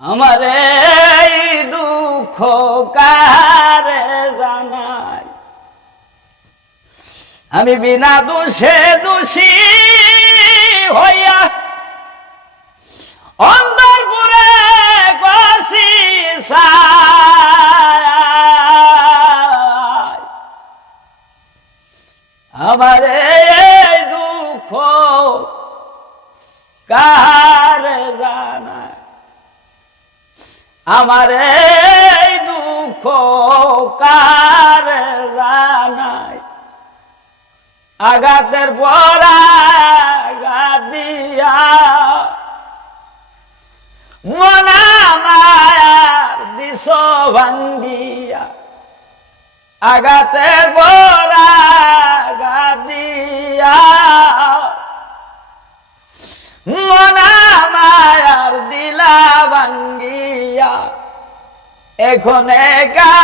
আমারে দুঃখ কারে জানাই, আমি বিনা দোষে দোষী হইয়া অন্তরপুরে কষি আমারে দুঃখ কারে জানাই, আমারে দুঃখ কারে জানাই, আঘাতের পর আঘাত দিয়া মনা মায়ার দিশ ভাঙ্গিয়া, আঘাতের পর আঘাত দিয়া মনা মায়ার দিলা ভাঙ্গিয়া, এখন একা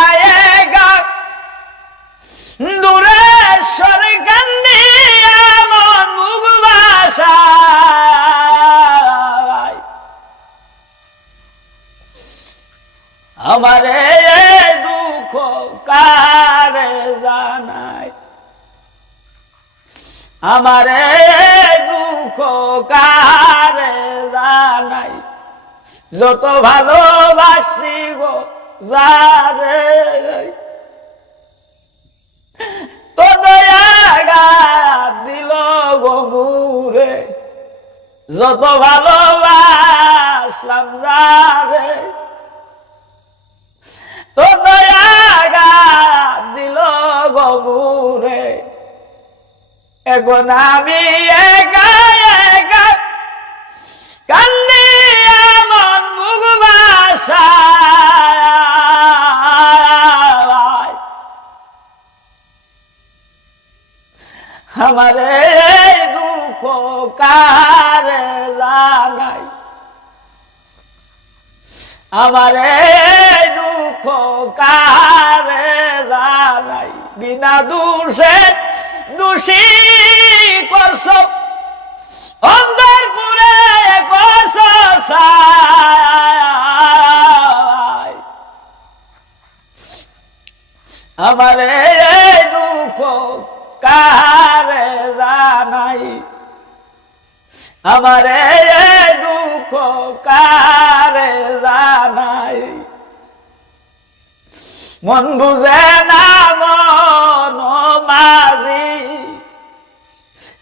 একা দূরে সরে কান্দিয়া মন মুখ ভাষায়, আমারে দুঃখ কারে জানাই, আমারে দুঃখ কারে জানাই, যত ভালোবাসি গো যারে তো আঘাত দিল গো মুরে, যত ভালোবাসলাম যারে তো আঘাত দিল গো মুরে, এখন আমি একা একা কান্দি এমন মুখ ভাষায়, আমারে দুঃখ কারে জানাই, আমারে দুঃখ কারে জানাই, বিনা দোষে দোষী করছ অন্তরপুরে করছ আমারে দুঃখ কারে জানাই, আমারে দুঃখ কারে জানাই, মন বুঝে না মন মাঝি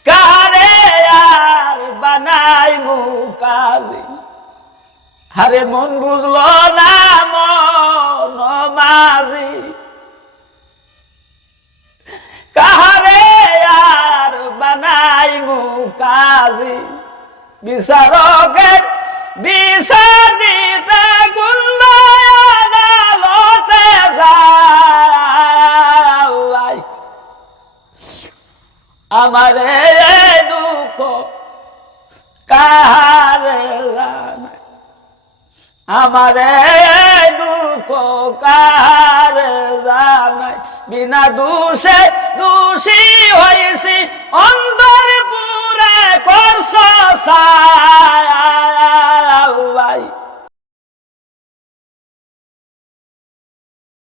কারে আর বানাই মুকাজি, আরে মন বুঝলো না মন মাঝি কারে আর বানাই মুকাজি, বিচারকের বিচার দিতে গুন্ড আদালতে যাই, আমারে দুঃখ কারে জানাই, আমারে দুঃখ কারে জানাই, বিনা দোষে দোষী হয়েছি অন্তরপুরে করছ ছায়া।